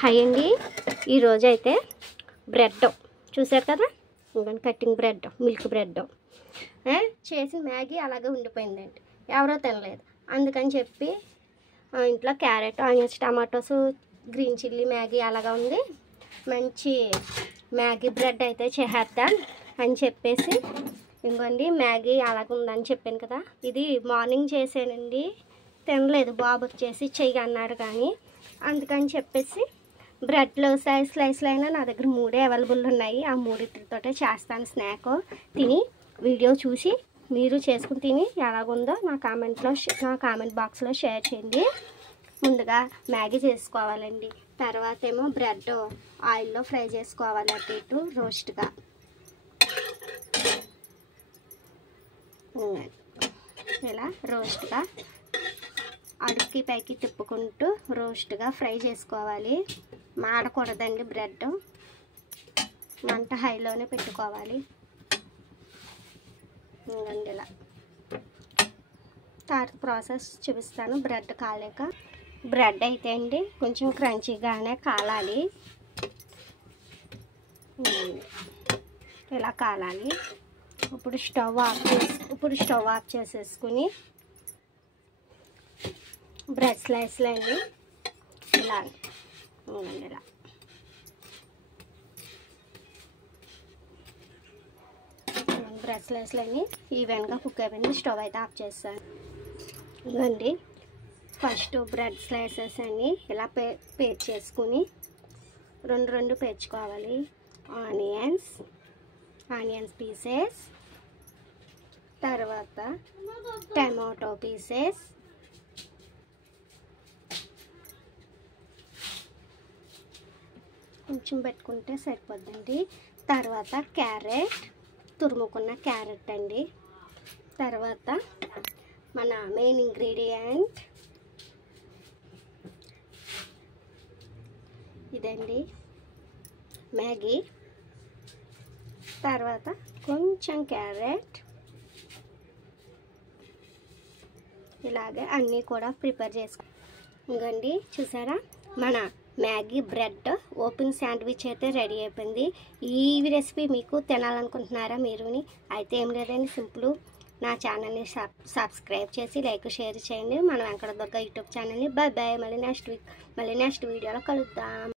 Hi అండి. ఈరోజైతే bread చూసారు కదా, ఇంకొన్ని కట్టింగ్ బ్రెడ్, మిల్క్ బ్రెడ్ చేసిన మ్యాగీ అలాగే ఉండిపోయిందండి. ఎవరో తినలేదు. అందుకని చెప్పి ఇంట్లో carrot, onions, tomatoes, green chilli Maggi అలాగా ఉంది. మంచి మ్యాగీ బ్రెడ్ అయితే చేసేద్దాం అని చెప్పేసి ఇంకోండి మ్యాగీ అలాగ ఉందని చెప్పాను కదా. ఇది మార్నింగ్ చేసానండి, తినలేదు. బాబు వచ్చేసి చెయ్యి అన్నాడు. కానీ అందుకని చెప్పేసి బ్రెడ్లో స్లైస్లు అయినా నా దగ్గర 3 అవైలబుల్ ఉన్నాయి. ఆ 3తోటే చేస్తాను స్నాక్. తిని వీడియో చూసి మీరు చేసుకుని తిని ఎలాగుందో నా కామెంట్ బాక్స్లో షేర్ చేయండి. ముందుగా మ్యాగీ చేసుకోవాలండి. తర్వాత ఏమో బ్రెడ్ ఆయిల్లో ఫ్రై చేసుకోవాలి, అటు ఇటు రోస్ట్గా. ఇలా రోస్ట్గా అడుక్కి పైకి తిప్పుకుంటూ రోస్ట్గా ఫ్రై చేసుకోవాలి. మాడకూడదండి. బ్రెడ్ మంట హైలోనే పెట్టుకోవాలి. ఇంకండి ఇలా తర్వాత ప్రాసెస్ చూపిస్తాను. బ్రెడ్ కాలేక బ్రెడ్ అయితే అండి కొంచెం క్రంచీగానే కాలాలి. ఇలా కాలాలి. ఇప్పుడు స్టవ్ ఆఫ్ చేసేసుకుని బ్రెడ్ స్లైస్లు అండి ఇలా ఇలా బ్రెడ్ స్లైస్లు అన్నీ ఈవెన్గా కుక్ అయిపోయింది. స్టవ్ అయితే ఆఫ్ చేస్తాను. ఇవ్వండి ఫస్ట్ బ్రెడ్ స్లైసెస్ అన్నీ ఇలా పేస్ట్ చేసుకుని రెండు పేర్చుకోవాలి. ఆనియన్స్ పీసెస్, తర్వాత టమాటో పీసెస్, కొంచెం పెట్టుకుంటే సరిపోద్దండి. తర్వాత క్యారెట్, తురుముకున్న క్యారెట్ అండి. తర్వాత మన మెయిన్ ఇంగ్రీడియంట్ ఇదండి మ్యాగీ. తర్వాత కొంచెం క్యారెట్, ఇలాగే అన్నీ కూడా ప్రిపేర్ చేసుకో. ఇంకండి చూసారా, మన మ్యాగీ బ్రెడ్ ఓపెన్ శాండ్విచ్ అయితే రెడీ అయిపోయింది. ఈ రెసిపీ మీకు తినాలనుకుంటున్నారా మీరుని? అయితే ఏం లేదండి, సింపుల్. నా ఛానల్ని సబ్స్క్రైబ్ చేసి లైక్ షేర్ చేయండి. మన వెంకట దుర్గ యూట్యూబ్ ఛానల్ని. Bye bye. మళ్ళీ నెక్స్ట్ వీడియోలో కలుద్దాం.